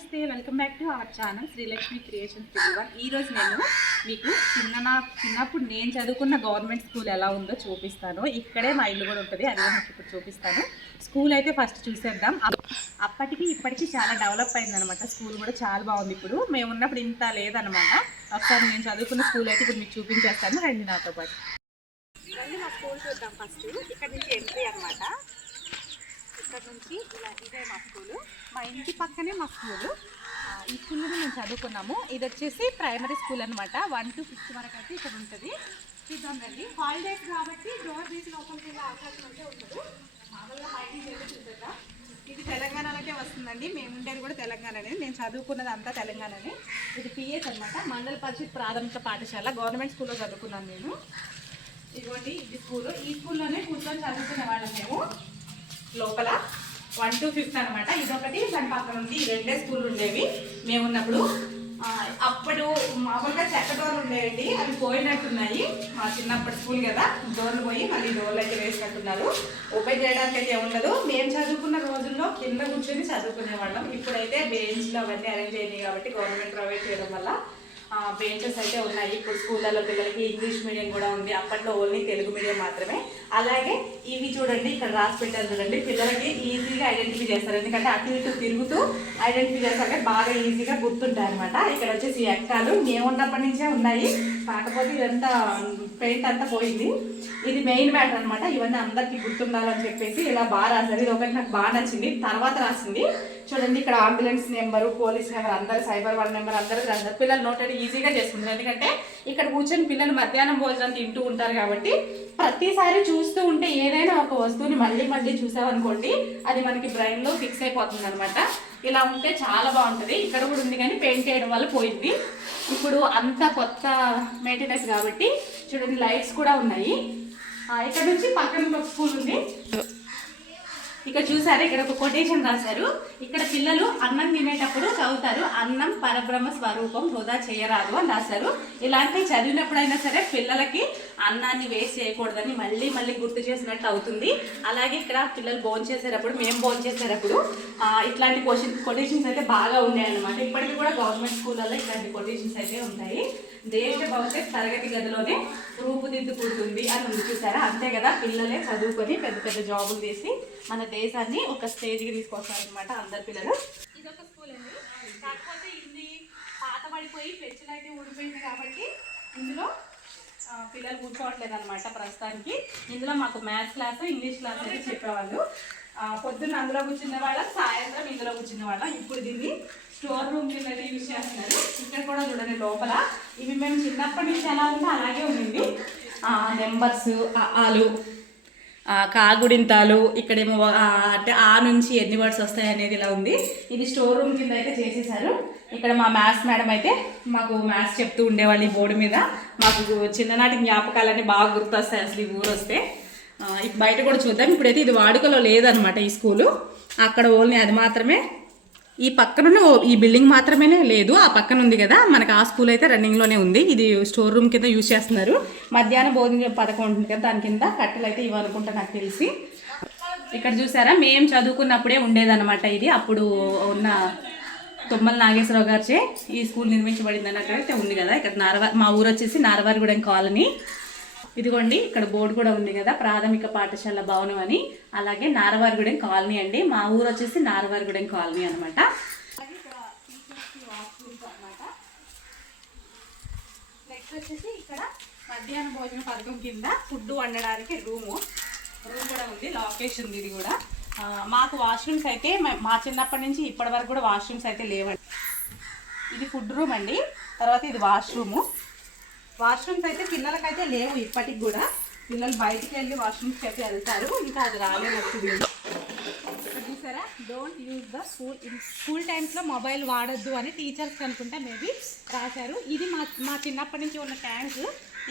నమస్తే, welcome back to our channel Srilakshmi creations Telugu. ఈరోజు నేను మీకు చిన్నప్పుడు నేను చదువుకున్న గవర్నమెంట్ స్కూల్ ఎలా ఉందో చూపిస్తాను. ఇక్కడే మా ఇల్లు కూడా ఉంటుంది, అది కూడా మీకు ఇప్పుడు చూపిస్తాను. స్కూల్ అయితే ఫస్ట్ చూసేద్దాం. అప్పటికి ఇప్పటికీ చాలా డెవలప్ అయిందనమాట. స్కూల్ కూడా చాలా బాగుంది. ఇప్పుడు మేము ఉన్నప్పుడు ఇంత లేదనమాట. ఒకసారి నేను చదువుకున్న స్కూల్ అయితే ఇప్పుడు మీకు చూపించేస్తాను, రండి నాతో పాటు. రండి మా స్కూల్ చూద్దాం. ఫస్ట్ ఇక్కడ నుంచి ఎంట్రీ అనమాట. ఇక్కడ నుంచి ఇలా ఇదే మా స్కూలు, మా ఇంటి పక్కనే మా స్కూలు. ఈ స్కూల్లోనే మేము చదువుకున్నాము. ఇది వచ్చేసి ప్రైమరీ స్కూల్ అనమాట. 1 to 5 వరకు అయితే ఇక్కడ ఉంటుంది. చూద్దాం రండి. హాలిడేస్ కాబట్టి డోర్ తీసి లోపలికి వెళ్ళే అవకాశం అయితే ఉంటుంది. మామూలుగా బయటికి వెళ్ళి చూద్దాం. ఇది తెలంగాణలోకే వస్తుందండి. మేము ఉండేది కూడా తెలంగాణనే, నేను చదువుకున్నది అంతా తెలంగాణనే. ఇది పిఎస్ అనమాట, మండల పరిషత్ ప్రాథమిక పాఠశాల. గవర్నమెంట్ స్కూల్లో చదువుకున్నాను నేను. ఇదిగోండి ఇది స్కూలు. ఈ స్కూల్లోనే కూర్చొని చదువుకునే వాళ్ళం మేము. లోపల 1 to 5 అనమాట. ఇదొకటి, దాని పక్కన ఉంది. ఈ రెండే స్కూల్ ఉండేవి మేము ఉన్నప్పుడు. అప్పుడు మామూలుగా చెక్క డోర్లు ఉండేవండి, అవి పోయినట్టున్నాయి. మా చిన్నప్పటి స్కూల్ కదా, డోర్లు పోయి మళ్ళీ డోర్లు అయితే వేసినట్టున్నారు. ఓపెన్ చేయడానికి అయితే ఉండదు. మేము చదువుకున్న రోజుల్లో కింద కూర్చొని చదువుకునే వాళ్ళం. ఇప్పుడైతే బెంచ్లు అవన్నీ అరేంజ్ అయినాయి కాబట్టి గవర్నమెంట్ ప్రొవైడ్ చేయడం వల్ల బెంచెస్ అయితే ఉన్నాయి. ఇప్పుడు స్కూళ్ళలో పిల్లలకి ఇంగ్లీష్ మీడియం కూడా ఉంది. అప్పట్లో ఓన్లీ తెలుగు మీడియం మాత్రమే. అలాగే ఇవి చూడండి, ఇక్కడ రాసి పెట్టారు చూడండి. పిల్లలకి ఈజీగా ఐడెంటిఫై చేస్తారు, ఎందుకంటే అటు ఇటు తిరుగుతూ ఐడెంటిఫై చేస్తారంటే బాగా ఈజీగా గుర్తుంటాయి అనమాట. ఇక్కడ వచ్చేసి ఎక్కాలు మేము ఉన్నప్పటి నుంచే ఉన్నాయి, కాకపోతే ఇదంతా పెయింట్ అంతా పోయింది. ఇది మెయిన్ మ్యాటర్ అనమాట. ఇవన్నీ అందరికీ గుర్తుండాలని చెప్పేసి ఇలా బాగా రాశారు. ఇది ఒకటి నాకు బాగా నచ్చింది. తర్వాత రాసింది చూడండి, ఇక్కడ అంబులెన్స్ నెంబరు, పోలీస్ నెంబర్, అందరు సైబర్ వాళ్ళ నెంబర్ అందరూ రాశారు. పిల్లలు నోట్ అయితే ఈజీగా చేసుకుంటారు, ఎందుకంటే ఇక్కడ కూర్చొని పిల్లలు మధ్యాహ్నం భోజనం తింటూ ఉంటారు కాబట్టి ప్రతిసారి చూస్తూ ఉంటే ఏదైనా ఒక వస్తువుని మళ్ళీ మళ్ళీ చూసామనుకోండి అది మనకి బ్రెయిన్లో ఫిక్స్ అయిపోతుంది అనమాట. ఇలా ఉంటే చాలా బాగుంటుంది. ఇక్కడ కూడా ఉంది కానీ పెయింట్ చేయడం వల్ల పోయింది. ఇప్పుడు అంతా కొత్త మెయింటెనెన్స్ కాబట్టి చూడండి, లైట్స్ కూడా ఉన్నాయి. ఇక్కడ నుంచి పక్కన ఒక స్కూల్ ఉంది. ఇక్కడ చూసారు, ఇక్కడ ఒక కొటేషన్ రాశారు. ఇక్కడ పిల్లలు అన్నం తినేటప్పుడు చదువుతారు, అన్నం పరబ్రహ్మ స్వరూపం వృధా చేయరాదు అని రాశారు. ఇలాంటివి చదివినప్పుడైనా సరే పిల్లలకి అన్నాన్ని వేస్ట్ చేయకూడదని మళ్ళీ మళ్ళీ గుర్తు చేసినట్టు అవుతుంది. అలాగే ఇక్కడ పిల్లలు భోంచేసేటప్పుడు, మేము భోంచేసేటప్పుడు ఇట్లాంటి కొటేషన్స్ అయితే బాగా ఉన్నాయన్నమాట. ఇప్పటికీ కూడా గవర్నమెంట్ స్కూళ్ళలో ఇట్లాంటి కొటేషన్స్ అయితే ఉంటాయి. దేశ భవిష్యత్ తరగతి గదిలోనే రూపుదిద్దుకుంటుంది అని ఉంది, చూసారా? అంతే కదా, పిల్లలే చదువుకొని పెద్ద పెద్ద జాబులు చేసి మన దేశాన్ని ఒక స్టేజ్కి తీసుకొస్తారనమాట అందరు పిల్లలు. ఇదొక స్కూల్ అండి, కాకపోతే ఇది పాత పడిపోయి పెంచులు అయితే ఊడిపోయింది కాబట్టి ఇందులో పిల్లలు కూర్చోవట్లేదు అనమాట ప్రస్తుతానికి. ఇందులో మాకు మ్యాథ్స్ క్లాస్, ఇంగ్లీష్ క్లాస్ అయితే చెప్పేవాళ్ళు. పొద్దున్న అందులో కూర్చున్న వాళ్ళం, సాయంత్రం ఇందులో కూర్చున్న వాళ్ళం. ఇప్పుడు దీన్ని స్టోర్ రూమ్ కింద యూజ్ చేస్తున్నారు. ఇక్కడ కూడా చూడండి లోపల, ఇవి మేము చిన్నప్పటి నుంచి ఎలా ఉందో అలాగే ఉంది. నెంబర్స్, ఆలు, కాగుడింతాలు, ఇక్కడేమో అంటే ఆ నుంచి ఎన్ని వర్డ్స్ వస్తాయి అనేది ఇలా ఉంది. ఇది స్టోర్ రూమ్ కింద అయితే చేసేసారు. ఇక్కడ మా మ్యాథ్స్ మేడం అయితే మాకు మ్యాథ్స్ చెప్తూ ఉండేవాళ్ళు ఈ బోర్డు మీద. మాకు చిన్ననాటి జ్ఞాపకాలన్నీ బాగా గుర్తొస్తాయి అసలు ఈ ఊరు వస్తే. బయట కూడా చూద్దాం. ఇప్పుడైతే ఇది వాడుకలో లేదనమాట ఈ స్కూలు, అక్కడ ఓన్లీ అది మాత్రమే. ఈ పక్కన ఈ బిల్డింగ్ మాత్రమే లేదు, ఆ పక్కన ఉంది కదా మనకి, ఆ స్కూల్ అయితే రన్నింగ్లోనే ఉంది. ఇది స్టోర్ రూమ్ కింద యూజ్ చేస్తున్నారు. మధ్యాహ్నం భోజనం పథకం ఉంటుంది కదా, దాని కింద కట్టెలు అయితే ఇవ్వనుకుంటా నాకు తెలిసి. ఇక్కడ చూసారా, మేము చదువుకున్నప్పుడే ఉండేదన్నమాట ఇది. అప్పుడు ఉన్న తుమ్మల నాగేశ్వరరావు గారిచే ఈ స్కూల్ నిర్మించబడింది అన్నట్లయితే ఉంది కదా. ఇక్కడ మా ఊరు వచ్చేసి నారవారిగూడెం కాలనీ. ఇదిగోండి ఇక్కడ బోర్డు కూడా ఉంది కదా, ప్రాథమిక పాఠశాల భవనం అని. అలాగే నారవారిగూడెం కాలనీ అండి. మా ఊరు వచ్చేసి నారవారిగూడెం కాలనీ అనమాట. నెక్స్ట్ వచ్చేసి ఇక్కడ మధ్యాహ్న భోజన పథకం కింద ఫుడ్ వండడానికి రూమ్ కూడా ఉంది. లొకేషన్ ఉంది ఇది కూడా. మాకు వాష్రూమ్స్ అయితే మా చిన్నప్పటి నుంచి ఇప్పటి వరకు కూడా వాష్రూమ్స్ అయితే లేవండి. ఇది ఫుడ్ రూమ్ అండి. తర్వాత ఇది వాష్రూము. వాష్రూమ్స్ అయితే పిల్లలకైతే లేవు ఇప్పటికి కూడా. పిల్లలు బయటికి వెళ్ళి వాష్రూమ్స్కి అయితే వెళ్తారు, ఇంకా అది రాలేనట్టుంది. చూసారా, డోంట్ యూజ్ ద స్కూల్ టైమ్స్లో మొబైల్ వాడొద్దు అని టీచర్స్ అనుకుంటా మేబీ రాశారు. ఇది మా చిన్నప్పటి నుంచి ఉన్న ట్యాంక్.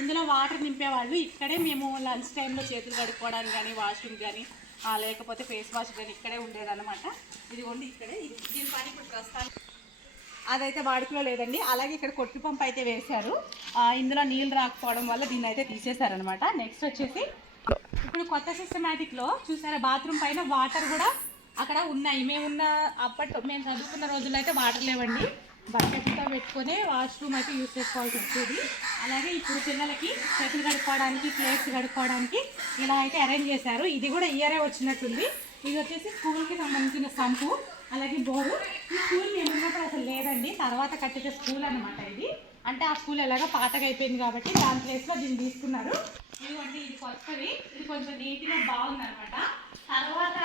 ఇందులో వాటర్ నింపేవాళ్ళు. ఇక్కడే మేము లంచ్ టైంలో చేతులు కడుక్కోవడానికి కానీ, వాష్రూమ్ కానీ, లేకపోతే ఫేస్ వాష్ కానీ ఇక్కడే ఉండేదన్నమాట. ఇదిగోండి ఇక్కడే. దీని పని ఇప్పుడు ప్రస్తుతానికి అదైతే వాడుకలో లేదండి. అలాగే ఇక్కడ కొట్టు పంప్ అయితే వేశారు. ఇందులో నీళ్ళు రాకపోవడం వల్ల దీన్ని అయితే తీసేశారనమాట. నెక్స్ట్ వచ్చేసి ఇప్పుడు కొత్త సిస్టమేటిక్లో చూసారా, బాత్రూమ్ పైన వాటర్ కూడా అక్కడ ఉన్నాయి. మేము చదువుకున్న రోజుల్లో అయితే వాటర్ లేవండి, బకెట్తో పెట్టుకొని వాష్రూమ్ అయితే యూజ్ చేసుకోవాల్సి వచ్చేది. అలాగే ఇప్పుడు పిల్లలకి చేతులు కడుక్కోవడానికి, ప్లేట్స్ కడుక్కోవడానికి ఇలా అయితే అరేంజ్ చేశారు. ఇది కూడా ఇయరే వచ్చినట్టుంది. ఇది వచ్చేసి స్కూల్కి సంబంధించిన సంపు, అలాగే బోరు. ఈ స్కూల్ మేము ఉన్నప్పుడు అసలు లేదండి, తర్వాత కట్టిన స్కూల్ అనమాట ఇది. అంటే ఆ స్కూల్ ఎలాగో పాతగా అయిపోయింది కాబట్టి దాని ప్లేస్లో దీన్ని తీసుకున్నారు. ఇదిగోండి, ఇది కొత్తది, ఇది కొంచెం నీట్గా బాగుంది అనమాట. తర్వాత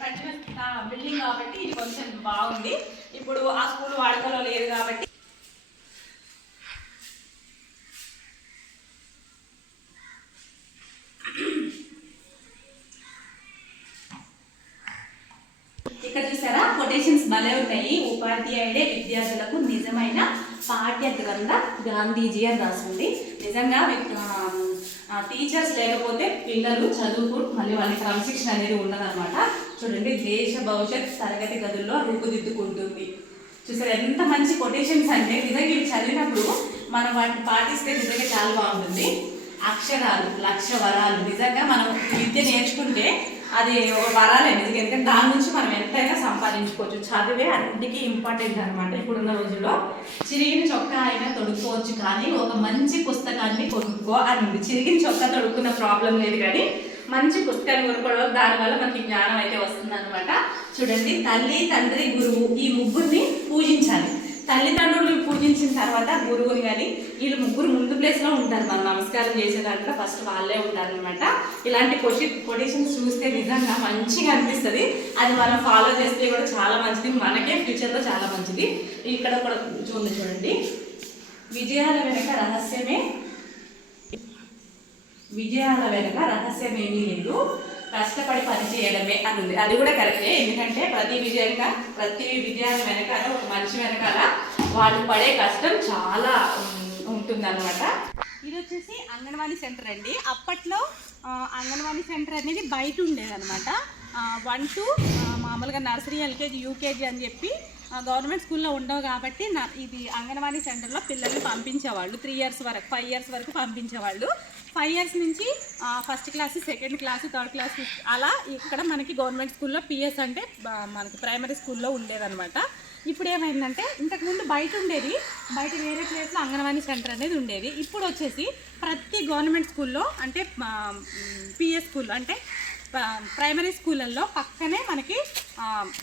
కట్టిన బిల్డింగ్ కాబట్టి ఇది కొంచెం బాగుంది. ఇప్పుడు ఆ స్కూల్ వాడుకలో లేదు కాబట్టి ఇక్కడ చూసారా, కొటేషన్స్ భలే ఉన్నాయి. ఉపాధ్యాయుడే విద్యార్థులకు నిజమైన పాఠ్య గ్రంథ గాంధీజీ అని రాసింది. నిజంగా టీచర్స్ లేకపోతే పిల్లలు చదువుకు మళ్ళీ వాళ్ళకి క్రమశిక్షణ అనేది ఉండదన్నమాట. చూడండి, దేశ భవిష్యత్ తరగతి గదుల్లో రూపుదిద్దుకుంటుంది. చూసారు ఎంత మంచి కొటేషన్స్ అంటే, నిజంగా ఇవి చదివినప్పుడు మనం వాటిని పాటిస్తే నిజంగా చాలా బాగుంటుంది. అక్షరాలు లక్ష వరాలు. నిజంగా మనం విద్య నేర్చుకుంటే అది ఒక వరాలే నిజంగా, ఎందుకంటే దాని నుంచి మనం ఎంతైనా సంపాదించుకోవచ్చు. చదివే అన్నిటికీ ఇంపార్టెంట్ అనమాట. ఇప్పుడున్న రోజుల్లో చిరిగిన చొక్కా అయినా తొడుక్కోవచ్చు, కానీ ఒక మంచి పుస్తకాన్ని కొనుక్కో అని ఉంది. చిరిగిన చొక్కా తొడుక్కున్న ప్రాబ్లం లేదు, కానీ మంచి పుస్తకాన్ని కొనుక్కోవడం దానివల్ల మనకి జ్ఞానం అయితే వస్తుంది అనమాట. చూడండి, తల్లి, తండ్రి, గురువు ఈ ముగ్గురిని పూజించాలి. తల్లిదండ్రులు పూజించిన తర్వాత గురువుని, కానీ వీళ్ళు ముగ్గురు ముందు ప్లేస్లో ఉంటారు. మనం నమస్కారం చేసే దాంట్లో ఫస్ట్ వాళ్ళే ఉంటారనమాట. ఇలాంటి కొటేషన్స్ చూస్తే నిజంగా మంచిగా అనిపిస్తుంది. అది మనం ఫాలో చేస్తే కూడా చాలా మంచిది, మనకే ఫ్యూచర్లో చాలా మంచిది. ఇక్కడ కూడా చూడండి, విజయాల వెనక రహస్యమేమీ లేదు, కష్టపడి పని చేయడమే అని ఉంది. అది కూడా కరెక్టే, ఎందుకంటే ప్రతి విజయాల వెనకాల ఒక మనిషి వెనకాల వాళ్ళు పడే కష్టం చాలా ఉంటుందన్నమాట. ఇది వచ్చేసి అంగన్వాడీ సెంటర్ అండి. అప్పట్లో అంగన్వాడీ సెంటర్ అనేది బయట ఉండేదన్నమాట. 1 to మామూలుగా నర్సరీ, ఎల్కేజీ, యూకేజీ అని చెప్పి గవర్నమెంట్ స్కూల్లో ఉండవు కాబట్టి ఇది అంగన్వాడీ సెంటర్లో పిల్లల్ని పంపించేవాళ్ళు. 3 years వరకు, 5 years వరకు పంపించేవాళ్ళు. 5 years నుంచి first class, second class, third class అలా ఇక్కడ మనకి గవర్నమెంట్ స్కూల్లో పిఎస్ అంటే మనకి ప్రైమరీ స్కూల్లో ఉండేదన్నమాట. ఇప్పుడు ఏమైందంటే, ఇంతకుముందు బయట ఉండేది, బయట వేరే ప్లేస్లో అంగన్వాడీ సెంటర్ అనేది ఉండేది. ఇప్పుడు వచ్చేసి ప్రతి గవర్నమెంట్ స్కూల్లో అంటే పిఎస్ స్కూల్ అంటే ప్రైమరీ స్కూళ్ళల్లో పక్కనే మనకి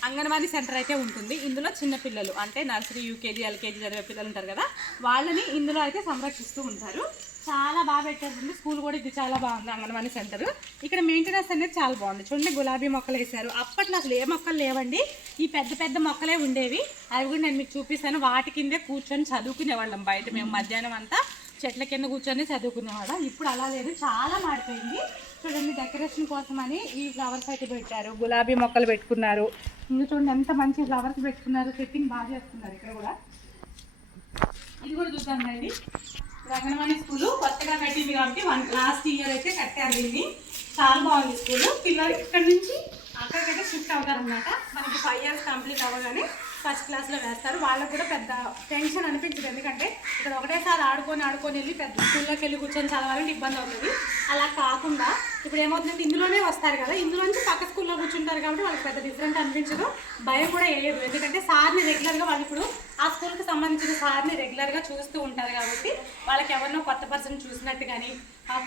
అంగన్వాడీ సెంటర్ అయితే ఉంటుంది. ఇందులో చిన్నపిల్లలు అంటే నర్సరీ, యూకేజీ, ఎల్కేజీ చదివే పిల్లలు ఉంటారు కదా, వాళ్ళని ఇందులో అయితే సంరక్షిస్తూ ఉంటారు. చాలా బాగా పెట్టారు. స్కూల్ కూడా ఇది చాలా బాగుంది, అంగన్వాడీ సెంటర్. ఇక్కడ మెయింటెనెన్స్ అనేది చాలా బాగుంది. చూడండి, గులాబీ మొక్కలు వేశారు. అప్పట్లో అసలు ఏ మొక్కలు లేవండి, ఈ పెద్ద పెద్ద మొక్కలే ఉండేవి. అవి కూడా నేను మీకు చూపిస్తాను. వాటి కిందే కూర్చొని చదువుకునేవాళ్ళం బయట. మేము మధ్యాహ్నం అంతా చెట్ల కింద కూర్చొని చదువుకునేవాళ్ళం. ఇప్పుడు అలా లేదు, చాలా మారిపోయింది. చూడండి, డెకరేషన్ కోసం అని ఈ ఫ్లవర్స్ అయితే పెట్టారు. గులాబీ మొక్కలు పెట్టుకున్నారు. ఇంకా చూడండి ఎంత మంచి ఫ్లవర్స్ పెట్టుకున్నారు. సెట్టింగ్ బాగా చేస్తున్నారు. ఇక్కడ కూడా ఇది కూడా చూద్దాం రండి. అంగన్వాడీ స్కూల్ కొత్తగా కట్టింది కాబట్టి లాస్ట్ ఇయర్ అయితే కట్టారు దీన్ని. చాలా బాగుంది స్కూల్. పిల్లలు ఇక్కడ నుంచి అక్కడికైతే షిఫ్ట్ అవుతారు అనమాట. మనకి 5 years కంప్లీట్ అవ్వగానే ఫస్ట్ క్లాస్లో వేస్తారు. వాళ్ళకు కూడా పెద్ద టెన్షన్ అనిపించదు, ఎందుకంటే ఇక్కడ ఒకటేసారి ఆడుకొని వెళ్ళి పెద్ద స్కూల్లోకి వెళ్ళి కూర్చొని చదవాలంటే ఇబ్బంది అవుతుంది. అలా కాకుండా ఇప్పుడు ఏమవుతుందంటే ఇందులోనే వస్తారు కదా, ఇందులోంచి పక్క స్కూల్లో కూర్చుంటారు కాబట్టి వాళ్ళకి పెద్ద డిఫరెంట్ అనిపించదు, భయం కూడా వేయదు. ఎందుకంటే సార్ని రెగ్యులర్గా వాళ్ళు ఇప్పుడు ఆ స్కూల్కి సంబంధించిన సార్ని రెగ్యులర్గా చూస్తూ ఉంటారు కాబట్టి వాళ్ళకి ఎవరినో కొత్త పర్సన్ చూసినట్టు కానీ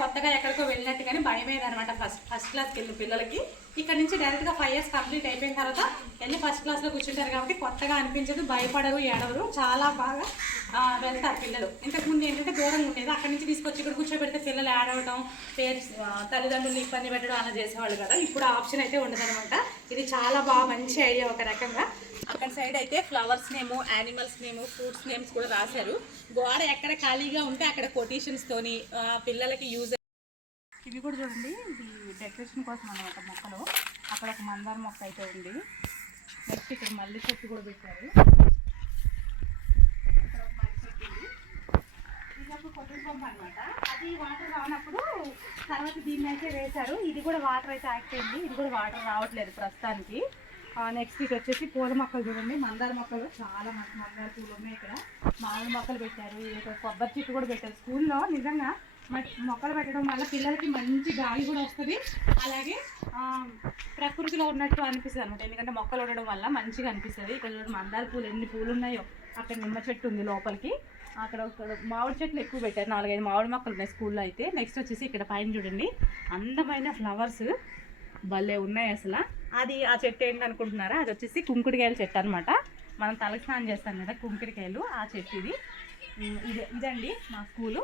కొత్తగా ఎక్కడికో వెళ్ళినట్టు కానీ భయం అయ్యేదనమాట. ఫస్ట్ క్లాస్కి వెళ్ళిన పిల్లలకి ఇక్కడ నుంచి డైరెక్ట్గా 5 years కంప్లీట్ అయిపోయిన తర్వాత వెళ్ళి ఫస్ట్ క్లాస్లో కూర్చుంటారు కాబట్టి కొత్తగా అనిపించదు, భయపడరు, ఏడవరు, చాలా బాగా వెళ్తారు పిల్లలు. ఇంతకుముందు ఏంటంటే దూరంగా ఉండేది, అక్కడి నుంచి తీసుకొచ్చి ఇక్కడ కూర్చోబెడితే పిల్లలు ఏడవడం, పేరెంట్స్ తల్లిదండ్రులు ఇబ్బంది పెట్టడం అలా చేసేవాళ్ళు కదా. ఇప్పుడు ఆ ఆప్షన్ అయితే ఉండదనమాట. ఇది చాలా బాగా మంచి ఐడియా ఒక రకంగా. అక్కడ సైడ్ అయితే ఫ్లవర్స్ నేము, యానిమల్స్ నేము, ఫ్రూట్స్ నేమ్స్ కూడా రాశారు. గోడ ఎక్కడ ఖాళీగా ఉంటే అక్కడ కొటేషన్స్తోని పిల్లలకి యూజ్. ఇవి కూడా చూడండి, ఇది డెకరేషన్ కోసం అనమాట మొక్కలు. అక్కడ ఒక మందార మొక్క అయితే ఉంది. నెక్స్ట్ ఇక్కడ మల్లి చెట్టు కూడా పెట్టారు. ఇక్కడ ఒక మల్లి చెట్టు ఉంది. ఇది ఒక కొట్టేసి పంపు అనమాట. అది వాటర్ రానప్పుడు తర్వాత దీన్ని అయితే వేశారు. ఇది కూడా వాటర్ అయితే ఆగిపోయింది. ఇది కూడా వాటర్ రావట్లేదు ప్రస్తుతానికి. నెక్స్ట్ ఇది వచ్చేసి పూల మొక్కలు చూడండి, మందార మొక్కలు చాలా మందార పూలు ఉన్నాయి. ఇక్కడ మామిడి మొక్కలు పెట్టారు. ఇక్కడ కొబ్బరి చెట్టు కూడా పెట్టారు. స్కూల్లో నిజంగా మొక్కలు పెట్టడం వల్ల పిల్లలకి మంచి గాలి కూడా వస్తుంది, అలాగే ప్రకృతిలో ఉన్నట్టు అనిపిస్తుంది అనమాట. ఎందుకంటే మొక్కలు ఉండడం వల్ల మంచిగా అనిపిస్తుంది. ఇక్కడ చూడండి మందార పూలు ఎన్ని పూలు ఉన్నాయో. అక్కడ నిమ్మ చెట్టు ఉంది లోపలికి, అక్కడ మామిడి చెట్లు ఎక్కువ పెట్టారు, 4-5 మామిడి మొక్కలు ఉన్నాయి స్కూల్లో అయితే. నెక్స్ట్ వచ్చేసి ఇక్కడ పైన చూడండి అందమైన ఫ్లవర్స్ భలే ఉన్నాయి అసలు. అది ఆ చెట్టు ఏంటి అనుకుంటున్నారా, అది వచ్చేసి కుంకుడికాయల చెట్టు అనమాట. మనం తలస్నానం చేస్తాం కదా కుంకుడికాయలు, ఆ చెట్టు ఇది. ఇదండి మా స్కూలు.